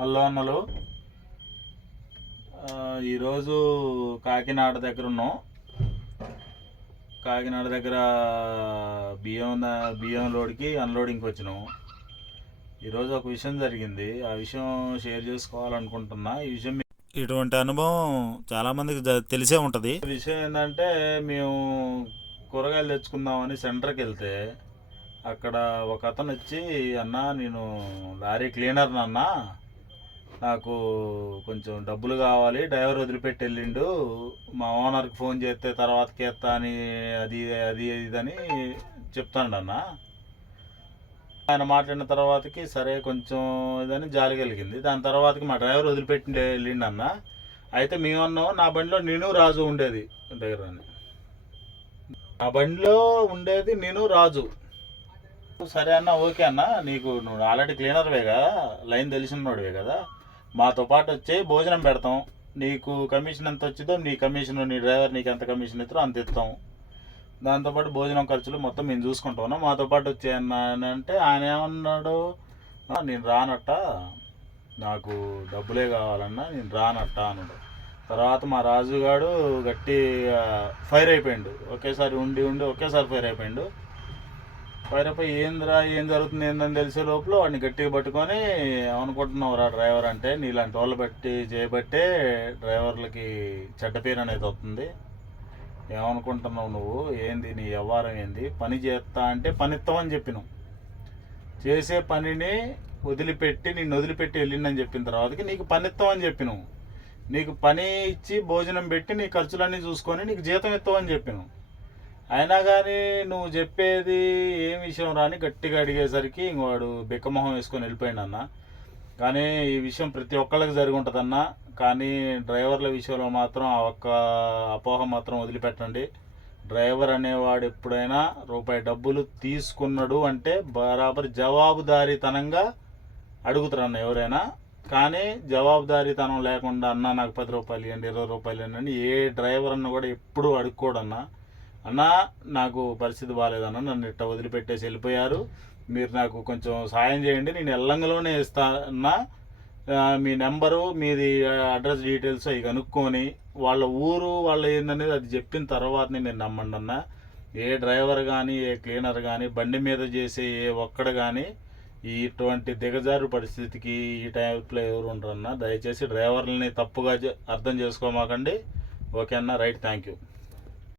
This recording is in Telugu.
హలో అన్నలు. ఈరోజు కాకినాడ దగ్గర ఉన్నాం. కాకినాడ దగ్గర బియ్యం లోడ్కి అన్లోడింగ్కి వచ్చినాము. ఈరోజు ఒక విషయం జరిగింది. ఆ విషయం షేర్ చేసుకోవాలనుకుంటున్నా. ఈ విషయం ఇటువంటి అనుభవం చాలామందికి తెలిసే ఉంటుంది. విషయం ఏంటంటే, మేము కూరగాయలు తెచ్చుకుందామని సెంటర్కి వెళ్తే అక్కడ ఒక అతను వచ్చి, అన్న నేను లారీ క్లీనర్ నాన్న, నాకు కొంచెం డబ్బులు కావాలి, డ్రైవర్ వదిలిపెట్టి వెళ్ళిండు, మా ఓనర్కి ఫోన్ చేస్తే తర్వాతకి ఎత్తా అని అది అది ఇదని చెప్తాడన్న. ఆయన మాట్లాడిన తర్వాతకి సరే కొంచెం ఇదని జాలి కలిగింది. దాని తర్వాతకి మా డ్రైవర్ వదిలిపెట్టి వెళ్ళిండన్న. అయితే మేమన్నాం, నా బండిలో నేను రాజు ఉండేది దగ్గర, నా బండిలో ఉండేది నేను రాజు. సరే అన్న, ఓకే అన్న, నువ్వు ఆల్రెడీ క్లీనర్వే కదా, లైన్ తెలిసినోడివే కదా, మాతో పాటు వచ్చి భోజనం పెడతాం, నీకు కమిషన్ ఎంత వచ్చిందో నీ కమిషన్, నీ డ్రైవర్ నీకు ఎంత కమిషన్ ఇస్తారో అంత ఇస్తాం, దాంతోపాటు భోజనం ఖర్చులు మొత్తం మేము చూసుకుంటాం, మాతో పాటు వచ్చే అన్న అంటే ఆయన ఏమన్నాడు, నేను రానట్ట, నాకు డబ్బులే కావాలన్నా, నేను రానట్ట అన్నాడు. తర్వాత మా రాజుగాడు గట్టి ఫైర్ అయిపోయిండు. ఒకేసారి ఉండి ఒకేసారి ఫైర్ అయిపోయిండు. ఫైర్ అయిపోయి ఏం జరుగుతుంది ఏందని తెలిసే లోపల వాడిని గట్టిగా పట్టుకొని, ఏమనుకుంటున్నావు రా డ్రైవర్ అంటే, నీలాంటి వాళ్ళు బట్టి చేయబట్టే డ్రైవర్లకి చెడ్డ పేరు అనేది వస్తుంది, ఏమనుకుంటున్నావు నువ్వు, ఏంది నీ వ్యవహారం ఏంది, పని చేస్తా అంటే పనిస్తామని చెప్పినావు, చేసే పనిని వదిలిపెట్టి నిన్ను వదిలిపెట్టి వెళ్ళిందని చెప్పిన తర్వాతకి నీకు పనిస్తామని చెప్పినావు, నీకు పని ఇచ్చి భోజనం పెట్టి నీ ఖర్చులన్నీ చూసుకొని నీకు జీతం ఇస్తామని చెప్పినావు, అయినా కానీ నువ్వు చెప్పేది ఏం విషయం రాని గట్టిగా అడిగేసరికి వాడు బిక్కమొహం వేసుకొని వెళ్ళిపోయాడు అన్న. కానీ ఈ విషయం ప్రతి ఒక్కళ్ళకి జరిగి ఉంటుందన్న. కానీ డ్రైవర్ల విషయంలో మాత్రం ఆ ఒక్క అపోహ మాత్రం వదిలిపెట్టండి. డ్రైవర్ అనేవాడు ఎప్పుడైనా రూపాయి డబ్బులు తీసుకున్నాడు అంటే బరాబర్ జవాబుదారీతనంగా అడుగుతారన్న ఎవరైనా. కానీ జవాబుదారీతనం లేకుండా, అన్న నాకు 10 రూపాయలు ఇవ్వండి, 20 రూపాయలు ఇవ్వండి, ఏ డ్రైవర్ అన్న కూడా ఎప్పుడూ అడుక్కోడన్నా. అన్నా నాకు పరిస్థితి బాగాలేదన్న, నన్ను ఇట్ట వదిలిపెట్టేసి వెళ్ళిపోయారు, మీరు నాకు కొంచెం సాయం చేయండి, నేను ఎల్లంగలోనే ఇస్తానన్నా, మీ నెంబరు మీది అడ్రస్ డీటెయిల్స్ అవి కనుక్కొని వాళ్ళ ఊరు వాళ్ళ ఏందనేది అది చెప్పిన తర్వాతనే నేను నమ్మండి అన్న. ఏ డ్రైవర్ కానీ ఏ క్లీనర్ కానీ బండి మీద చేసే ఏ ఒక్కడు కానీ ఇటువంటి దిగజారు పరిస్థితికి ఈ టైప్లో ఎవరు ఉండరన్నా. దయచేసి డ్రైవర్లని తప్పుగా అర్థం చేసుకోమాకండి. ఓకే అన్న, రైట్, థ్యాంక్ యూ.